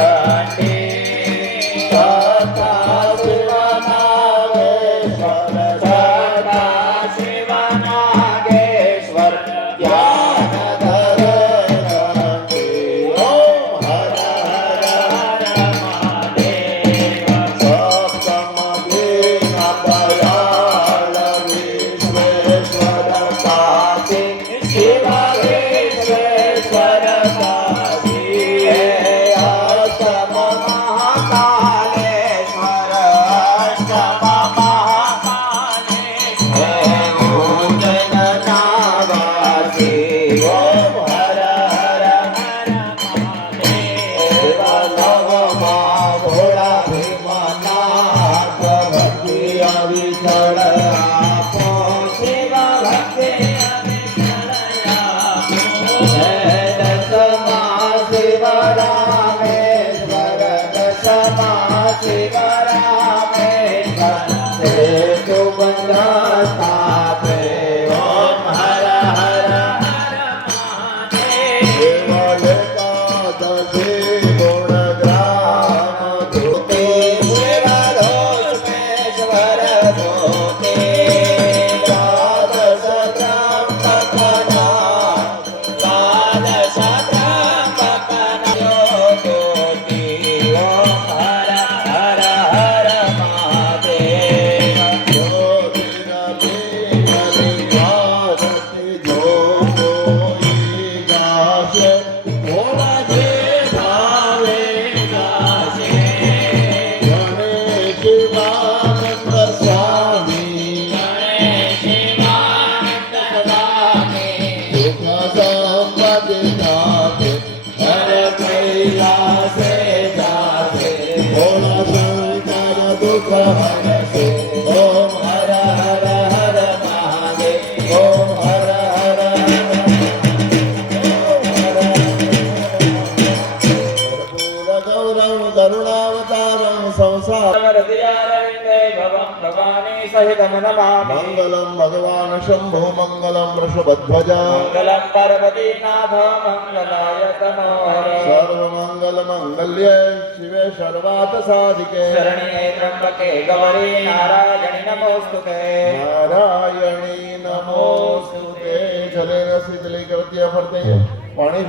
Bye. Para करुणावतार मंगलम भगवान शंभु मंगलम वृषभध्वज मंगलम पार्वती नाथ मंगलाय मंगल मंगल्य शिव सर्वात साधिके शरणे त्र्यंबके गौरी नारायणी नमोस्तुते नारायणी नमोस्तुते जलेन शीतलीकृत्य फरते पाणी